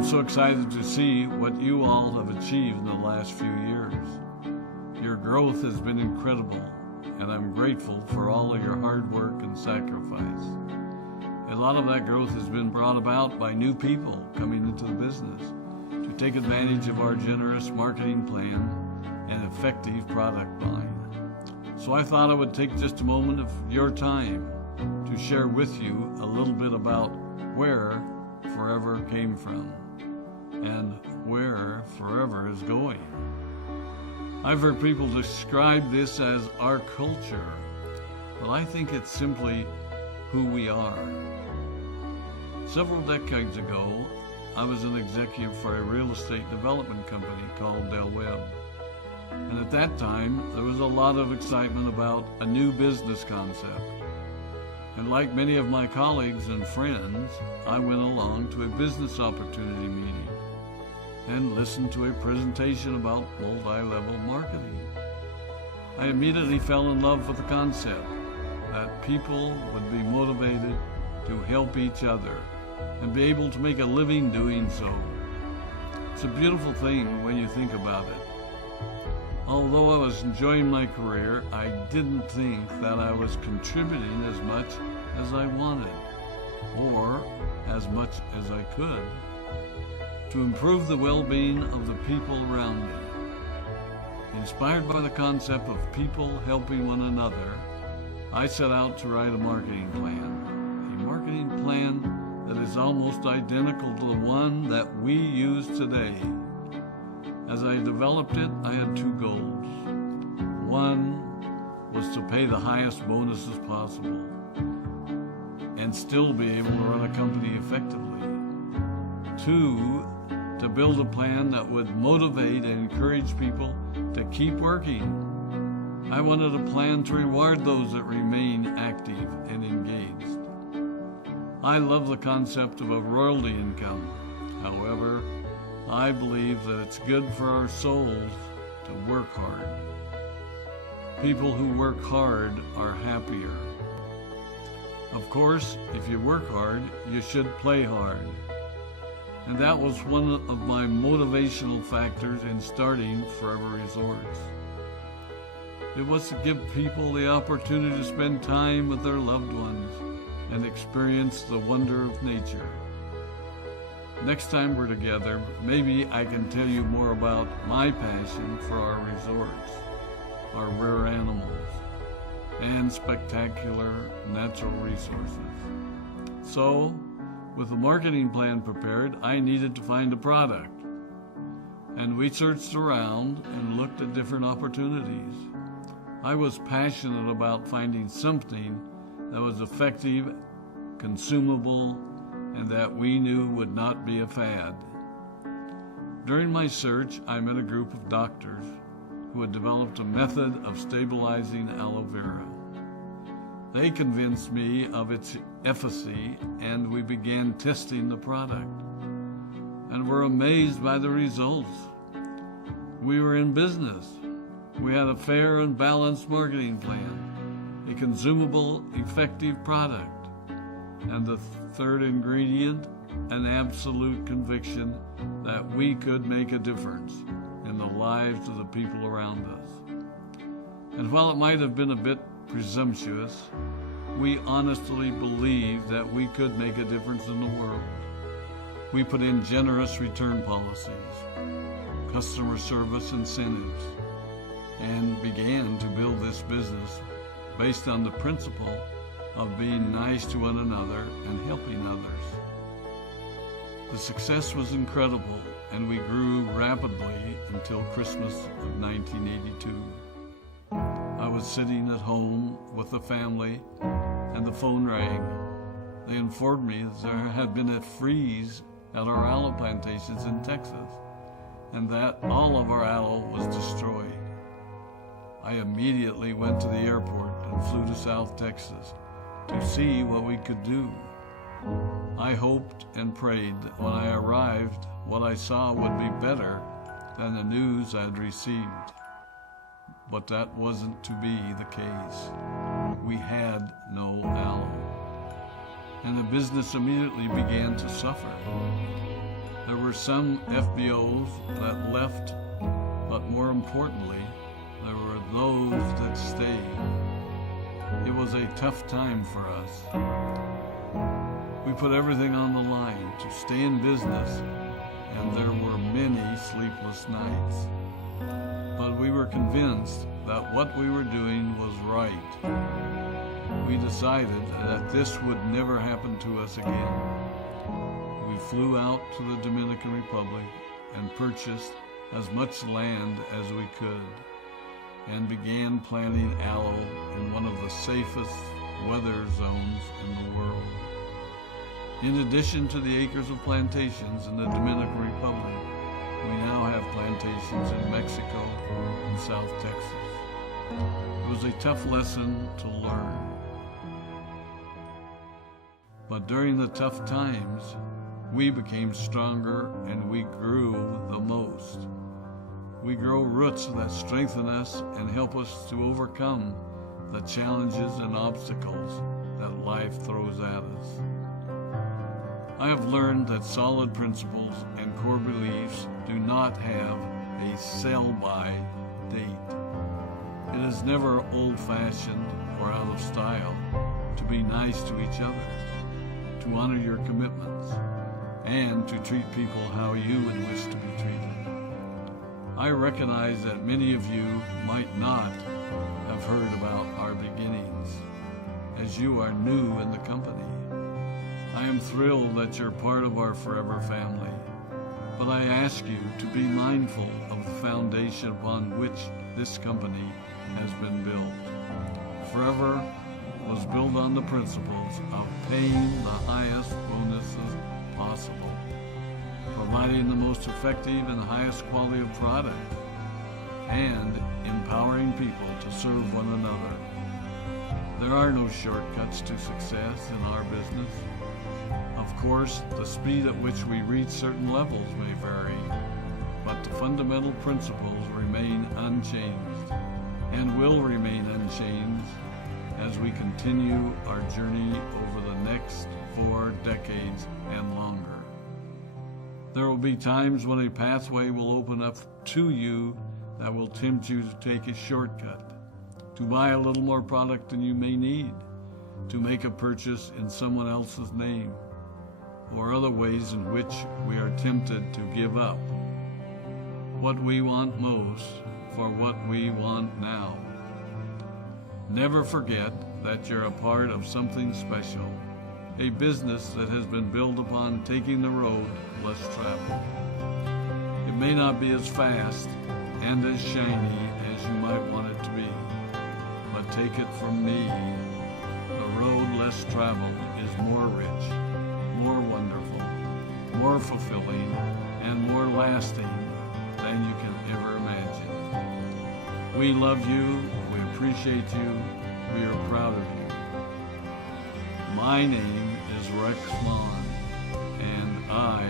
I'm so excited to see what you all have achieved in the last few years. Your growth has been incredible, and I'm grateful for all of your hard work and sacrifice. A lot of that growth has been brought about by new people coming into the business to take advantage of our generous marketing plan and effective product line. So I thought I would take just a moment of your time to share with you a little bit about where Forever came from and where Forever is going. I've heard people describe this as our culture, but I think it's simply who we are. Several decades ago, I was an executive for a real estate development company called Del Webb. And at that time, there was a lot of excitement about a new business concept. And like many of my colleagues and friends, I went along to a business opportunity meeting and listened to a presentation about multi-level marketing. I immediately fell in love with the concept that people would be motivated to help each other and be able to make a living doing so. It's a beautiful thing when you think about it. Although I was enjoying my career, I didn't think that I was contributing as much as I wanted, or as much as I could, to improve the well-being of the people around me. Inspired by the concept of people helping one another, I set out to write a marketing plan that is almost identical to the one that we use today. As I developed it, I had two goals. One was to pay the highest bonuses possible and still be able to run a company effectively. Two, to build a plan that would motivate and encourage people to keep working. I wanted a plan to reward those that remain active and engaged. I love the concept of a royalty income. However, I believe that it's good for our souls to work hard. People who work hard are happier. Of course, if you work hard, you should play hard. And that was one of my motivational factors in starting Forever Resorts. It was to give people the opportunity to spend time with their loved ones and experience the wonder of nature. Next time we're together, maybe I can tell you more about my passion for our resorts, our rare animals, and spectacular natural resources. So, with the marketing plan prepared, I needed to find a product. And we searched around and looked at different opportunities. I was passionate about finding something that was effective, consumable, and that we knew would not be a fad. During my search, I met a group of doctors who had developed a method of stabilizing aloe vera. They convinced me of its efficacy, and we began testing the product, and were amazed by the results. We were in business. We had a fair and balanced marketing plan, a consumable, effective product, and the third ingredient, an absolute conviction that we could make a difference in the lives of the people around us. And while it might have been a bit presumptuous, we honestly believed that we could make a difference in the world. We put in generous return policies, customer service incentives, and began to build this business based on the principle of being nice to one another and helping others. The success was incredible, and we grew rapidly until Christmas of 1982. I was sitting at home with the family, and the phone rang. They informed me that there had been a freeze at our aloe plantations in Texas, and that all of our aloe was destroyed. I immediately went to the airport and flew to South Texas to see what we could do. I hoped and prayed that when I arrived, what I saw would be better than the news I'd received. But that wasn't to be the case. We had no aloe, and the business immediately began to suffer. There were were some FBOs that left, but more importantly, there were those that stayed. It was a tough time for us. We put everything on the line to stay in business, and there were many sleepless nights. But we were convinced that what we were doing was right. We decided that this would never happen to us again. We flew out to the Dominican Republic and purchased as much land as we could, and began planting aloe in one of the safest weather zones in the world. In addition to the acres of plantations in the Dominican Republic, we now have plantations in Mexico and South Texas. It was a tough lesson to learn. But during the tough times, we became stronger and we grew the most. We grow roots that strengthen us and help us to overcome the challenges and obstacles that life throws at us. I have learned that solid principles and core beliefs do not have a sell-by date. It is never old-fashioned or out of style to be nice to each other, to honor your commitments, and to treat people how you would wish to be treated. I recognize that many of you might not have heard about our beginnings, as you are new in the company. I am thrilled that you're part of our forever family, but I ask you to be mindful of the foundation upon which this company has been built. Forever was built on the principles of paying the highest bonuses possible, providing the most effective and highest quality of product, and empowering people to serve one another. There are no shortcuts to success in our business. Of course, the speed at which we reach certain levels may vary, but the fundamental principles remain unchanged and will remain unchanged as we continue our journey over the next 4 decades and longer. There will be times when a pathway will open up to you that will tempt you to take a shortcut, to buy a little more product than you may need, to make a purchase in someone else's name, or other ways in which we are tempted to give up what we want most for what we want now. Never forget that you're a part of something special, a business that has been built upon taking the road less traveled. It may not be as fast and as shiny as you might want it to be, but take it from me, the road less traveled is more rich, more wonderful, more fulfilling, and more lasting than you can ever imagine. We love you, we appreciate you, we are proud of you. My name is Rex Maughan, and I